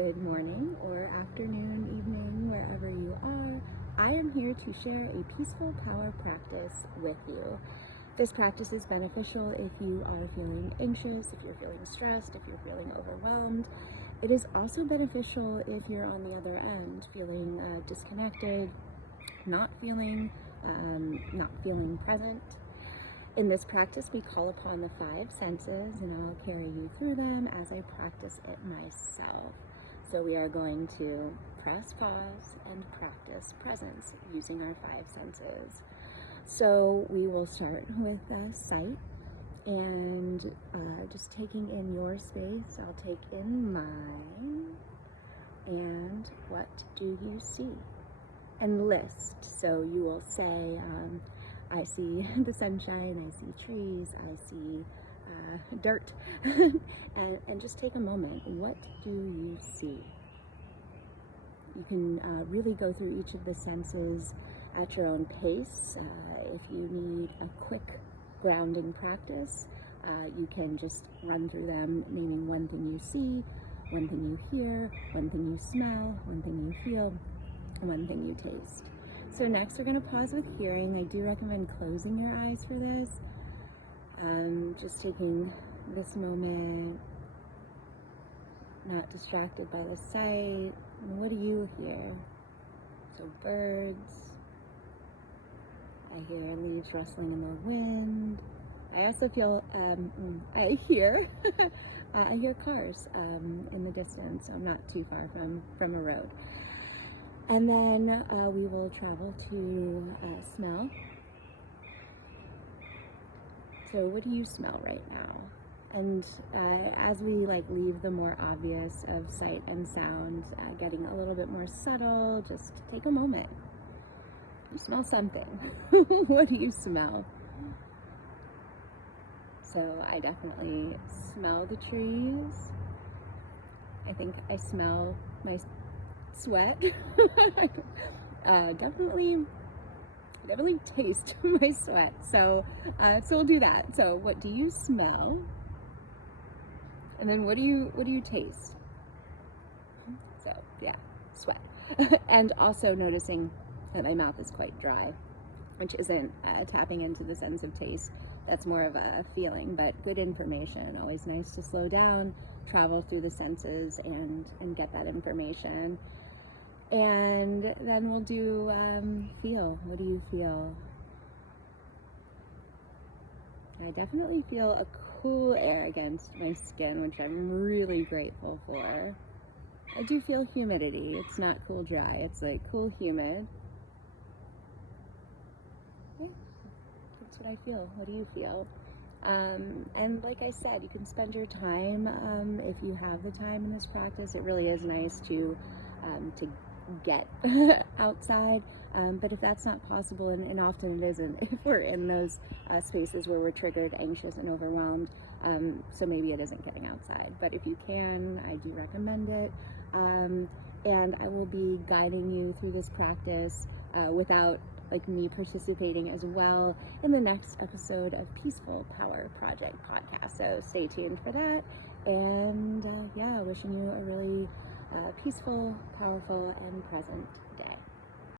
Good morning or afternoon, evening, wherever you are. I am here to share a peaceful power practice with you. This practice is beneficial if you are feeling anxious, if you're feeling stressed, if you're feeling overwhelmed. It is also beneficial if you're on the other end, feeling disconnected, not feeling present. In this practice, we call upon the 5 senses, and I'll carry you through them as I practice it myself. So we are going to press pause and practice presence using our 5 senses. So we will start with sight, and just taking in your space. I'll take in mine. And what do you see? And list. So you will say, I see the sunshine, I see trees, I see dirt, and just take a moment. What do you see? You can really go through each of the senses at your own pace. If you need a quick grounding practice, you can just run through them, naming one thing you see, one thing you hear, one thing you smell, one thing you feel, one thing you taste. So next we're going to pause with hearing. I do recommend closing your eyes for this. Just taking this moment, not distracted by the sight. What do you hear? So birds. I hear leaves rustling in the wind. I also feel, I hear cars in the distance. So I'm not too far from a road. And then we will travel to smell. So what do you smell right now? And as we leave the more obvious of sight and sound, getting a little bit more subtle, just take a moment. You smell something. What do you smell? So I definitely smell the trees. I think I smell my sweat. Definitely taste my sweat. So we'll do that. So what do you smell? And then what do you taste? So yeah, sweat. And also noticing that my mouth is quite dry, which isn't tapping into the sense of taste. That's more of a feeling, but good information. Always nice to slow down, travel through the senses, and get that information. And then we'll do feel. What do you feel? I definitely feel a cool air against my skin, which I'm really grateful for. I do feel humidity. It's not cool dry. It's like cool humid. Okay. That's what I feel. What do you feel? And like I said, you can spend your time if you have the time in this practice. It really is nice to get outside, but if that's not possible, and often it isn't, if we're in those spaces where we're triggered, anxious, and overwhelmed, so maybe it isn't getting outside. But if you can, I do recommend it. And I will be guiding you through this practice without me participating as well in the next episode of Peaceful Power Project podcast. So stay tuned for that. And yeah, wishing you a really peaceful, powerful, and present day.